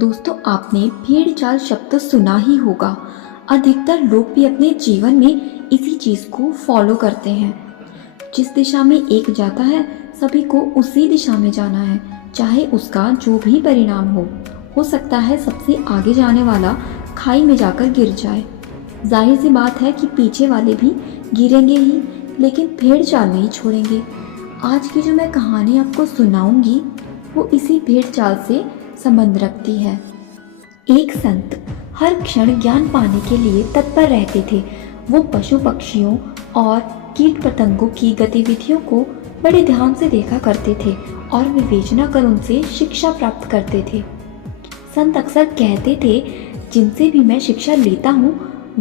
दोस्तों, आपने भेड़ चाल शब्द तो सुना ही होगा। अधिकतर लोग भी अपने जीवन में इसी चीज़ को फॉलो करते हैं। जिस दिशा में एक जाता है, सभी को उसी दिशा में जाना है, चाहे उसका जो भी परिणाम हो सकता है सबसे आगे जाने वाला खाई में जाकर गिर जाए। जाहिर सी बात है कि पीछे वाले भी गिरेंगे ही, लेकिन भेड़ चाल नहीं छोड़ेंगे। आज की जो मैं कहानी आपको सुनाऊंगी वो इसी भेड़ चाल से संबंध रखती है। एक संत हर क्षण ज्ञान पाने के लिए तत्पर रहते थे। वो पशु पक्षियों और कीट पतंगों की गतिविधियों को बड़े ध्यान से देखा करते थे और विवेचना कर उनसे शिक्षा प्राप्त करते थे। संत अक्सर कहते थे, जिनसे भी मैं शिक्षा लेता हूँ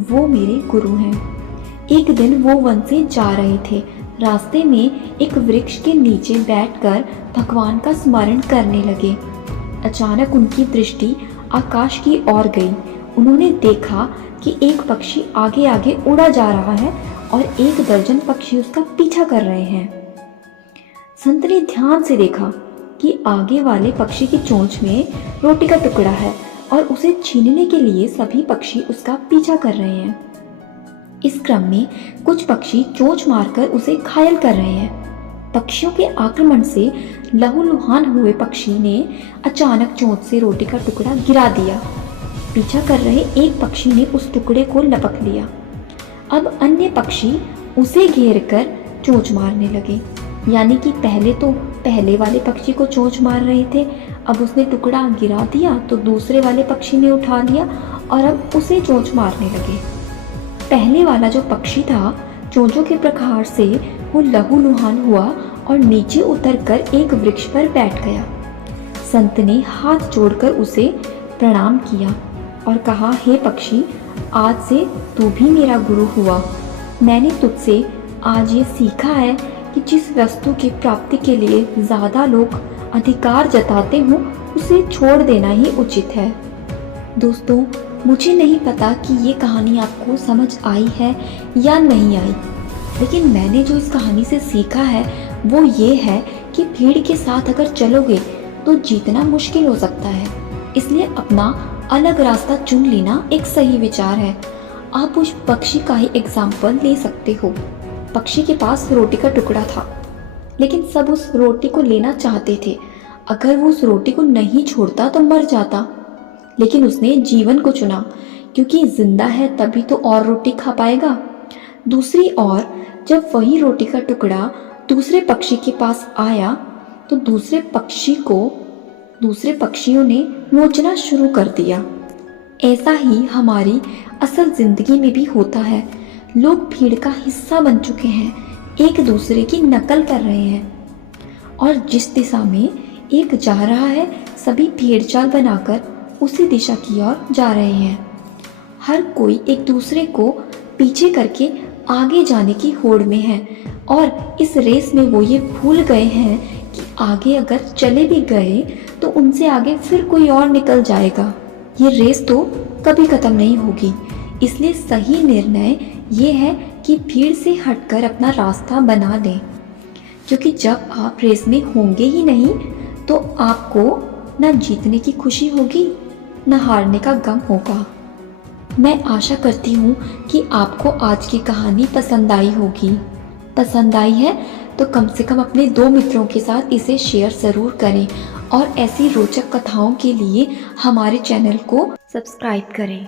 वो मेरे गुरु हैं। एक दिन वो वन से जा रहे थे। रास्ते में एक वृक्ष के नीचे बैठकर भगवान का स्मरण करने लगे। अचानक उनकी दृष्टि आकाश की ओर गई। उन्होंने देखा कि एक पक्षी आगे आगे उड़ा जा रहा है और 1 दर्जन पक्षी उसका पीछा कर रहे हैं। संत ने ध्यान से देखा कि आगे वाले पक्षी की चोंच में रोटी का टुकड़ा है और उसे छीनने के लिए सभी पक्षी उसका पीछा कर रहे हैं। इस क्रम में कुछ पक्षी चोंच मारकर उसे घायल कर रहे हैं। पक्षियों के आक्रमण से लहूलुहान हुए पक्षी ने अचानक चोंच से रोटी का टुकड़ा गिरा दिया। पीछा कर रहे एक पक्षी ने उस टुकड़े को लपक लिया। अब अन्य पक्षी उसे घेरकर चोंच मारने लगे। यानी कि पहले तो पहले वाले पक्षी को चोंच मार रहे थे, अब उसने टुकड़ा गिरा दिया तो दूसरे वाले पक्षी ने उठा लिया और अब उसे चोंच मारने लगे। पहले वाला जो पक्षी था, चोंचों के प्रहार से वो लहूलुहान हुआ और नीचे उतरकर एक वृक्ष पर बैठ गया। संत ने हाथ जोड़कर उसे प्रणाम किया और कहा, हे पक्षी, आज से तू भी मेरा गुरु हुआ। मैंने तुझसे आज ये सीखा है कि जिस वस्तु की प्राप्ति के लिए ज़्यादा लोग अधिकार जताते हों उसे छोड़ देना ही उचित है। दोस्तों, मुझे नहीं पता कि ये कहानी आपको समझ आई है या नहीं आई, लेकिन मैंने जो इस कहानी से सीखा है वो ये है कि भीड़ के साथ अगर चलोगे तो जीतना मुश्किल हो सकता है। इसलिए अपना अलग रास्ता चुन लेना एक सही विचार है। आप उस पक्षी का ही एग्जाम्पल ले सकते हो। पक्षी के पास रोटी का टुकड़ा था, लेकिन सब उस रोटी को लेना चाहते थे। अगर वो उस रोटी को नहीं छोड़ता तो मर जाता, लेकिन उसने जीवन को चुना, क्योंकि जिंदा है तभी तो और रोटी खा पाएगा। दूसरी ओर जब वही रोटी का टुकड़ा दूसरे पक्षी के पास आया तो दूसरे पक्षियों ने नोचना शुरू कर दिया। ऐसा ही हमारी असल जिंदगी में भी होता है। लोग भीड़ का हिस्सा बन चुके हैं, एक दूसरे की नकल कर रहे हैं और जिस दिशा में एक जा रहा है सभी भेड़ चाल बनाकर उसी दिशा की ओर जा रहे हैं। हर कोई एक दूसरे को पीछे करके आगे जाने की होड़ में है और इस रेस में वो ये भूल गए हैं कि आगे अगर चले भी गए तो उनसे आगे फिर कोई और निकल जाएगा। ये रेस तो कभी खत्म नहीं होगी। इसलिए सही निर्णय ये है कि भीड़ से हटकर अपना रास्ता बना लें, क्योंकि जब आप रेस में होंगे ही नहीं तो आपको न जीतने की खुशी होगी न हारने का गम होगा। मैं आशा करती हूँ कि आपको आज की कहानी पसंद आई होगी। पसंद आई है तो कम से कम अपने 2 मित्रों के साथ इसे शेयर ज़रूर करें और ऐसी रोचक कथाओं के लिए हमारे चैनल को सब्सक्राइब करें।